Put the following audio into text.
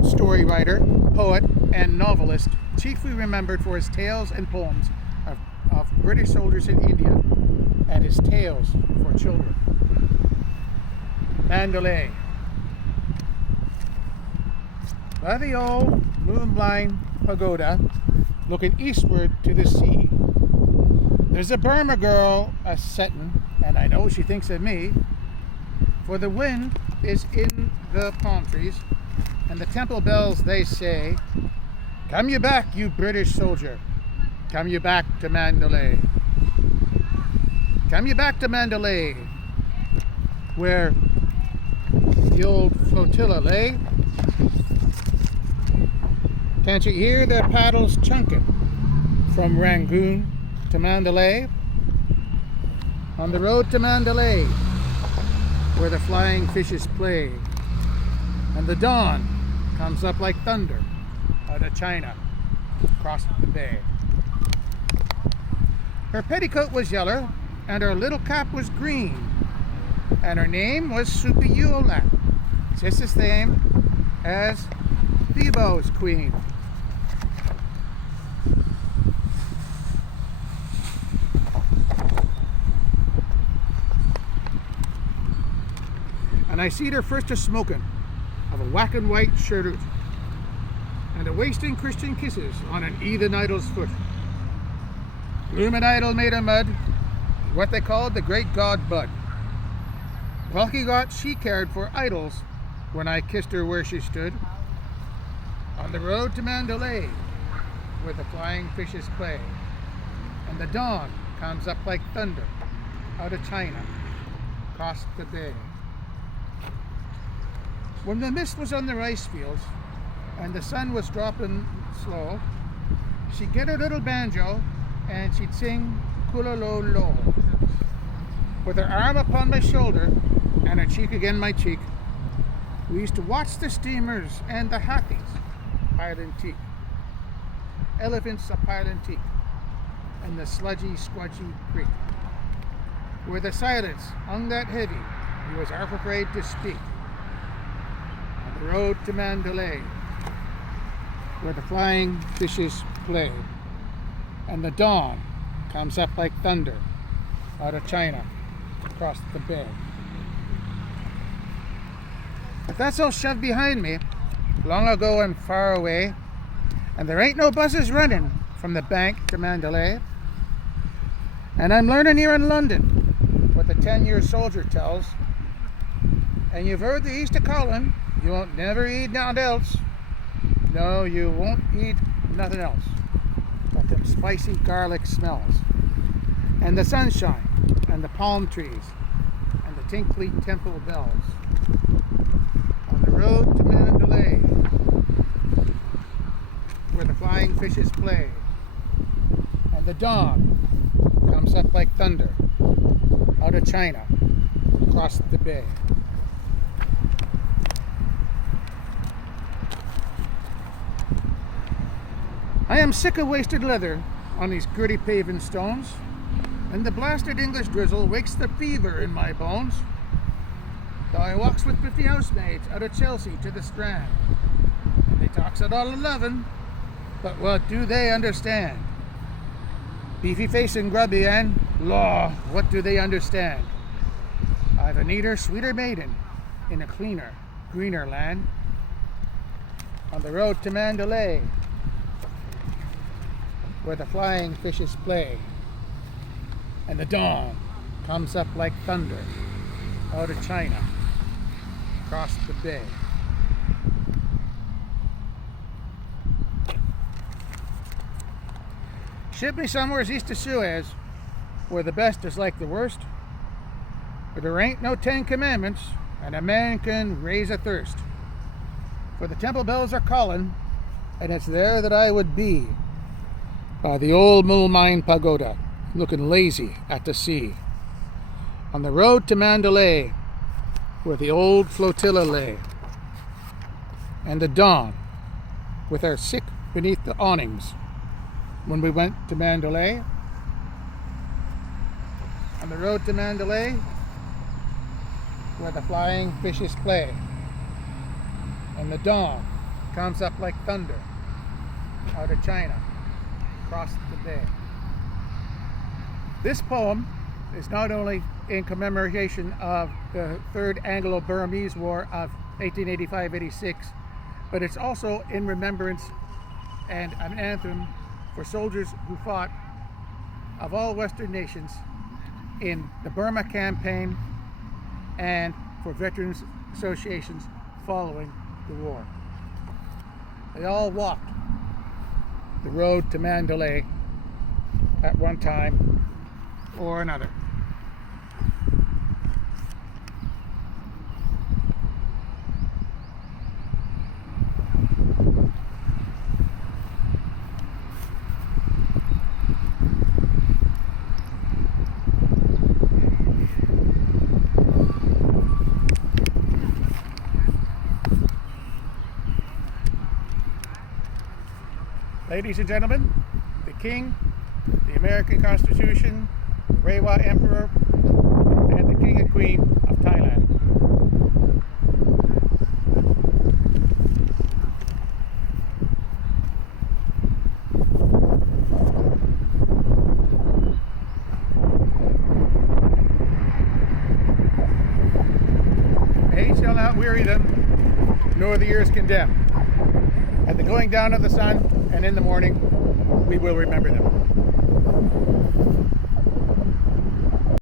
short story writer, poet, and novelist, chiefly remembered for his tales and poems of British soldiers in India and his tales for children. Mandalay. By the old moonblind pagoda, looking eastward to the sea, there's a Burma girl a-settin', and I know she thinks of me, for the wind is in the palm trees, and the temple bells they say, "Come you back, you British soldier, come you back to Mandalay. Come you back to Mandalay, where the old flotilla lay. Can't you hear their paddles chunking from Rangoon to Mandalay? On the road to Mandalay, where the flying fishes play, and the dawn comes up like thunder out of China across the bay." Her petticoat was yellow, and her little cap was green, and her name was Supiola, just the same as Thebo's queen. And I seed her first a-smoking of a whackin' white cheroot, and a-wasting Christian kisses on an heathen idol's foot. Bloomin' idol made of mud, what they called the great god Bud. Welky got she cared for idols when I kissed her where she stood. On the road to Mandalay, where the flying fishes play, and the dawn comes up like thunder out of China across the bay. When the mist was on the rice fields and the sun was dropping slow, she'd get her little banjo and she'd sing Kulalo-lo. With her arm upon my shoulder and her cheek again my cheek, we used to watch the steamers and the hathis piling teak, elephants a piling teak, and the sludgy, squudgy creek, where the silence hung that heavy he was half afraid to speak. On the road to Mandalay, where the flying fishes play, and the dawn comes up like thunder out of China across the bay. But that's all shoved behind me long ago and far away, and there ain't no buses running from the bank to Mandalay. And I'm learning here in London what the 10-year soldier tells. And you've heard the Easter calling, you won't never eat nothing else. No, you won't eat nothing else but them spicy garlic smells, and the sunshine, and the palm trees, and the tinkly temple bells. On the road to Mandalay, where the flying fishes play, and the dawn comes up like thunder out of China across the bay. I am sick of wasted leather on these gritty paving stones, and the blasted English drizzle wakes the fever in my bones. Though I walks with 50 housemaids out of Chelsea to the Strand, and they talks it all 11, but what do they understand? Beefy face and grubby, and law, what do they understand? I've a neater, sweeter maiden in a cleaner, greener land. On the road to Mandalay, where the flying fishes play, and the dawn comes up like thunder out of China across the bay. Ship me somewheres east of Suez, where the best is like the worst, where there ain't no 10 commandments and a man can raise a thirst. For the temple bells are calling, and it's there that I would be, by the old Mulmine Pagoda, looking lazy at the sea. On the road to Mandalay, where the old flotilla lay, and the dawn, with our sick beneath the awnings, when we went to Mandalay. On the road to Mandalay, where the flying fishes play, and the dawn comes up like thunder out of China, across the bay. This poem is not only in commemoration of the Third Anglo-Burmese War of 1885-86, but it's also in remembrance and an anthem for soldiers who fought of all Western nations in the Burma campaign and for veterans associations following the war. They all walked the road to Mandalay at one time or another. Ladies and gentlemen, the King, the American Constitution, the Rewa Emperor, and the King and Queen of Thailand. Age shall not weary them, nor the years condemn. At the going down of the sun and in the morning, we will remember them.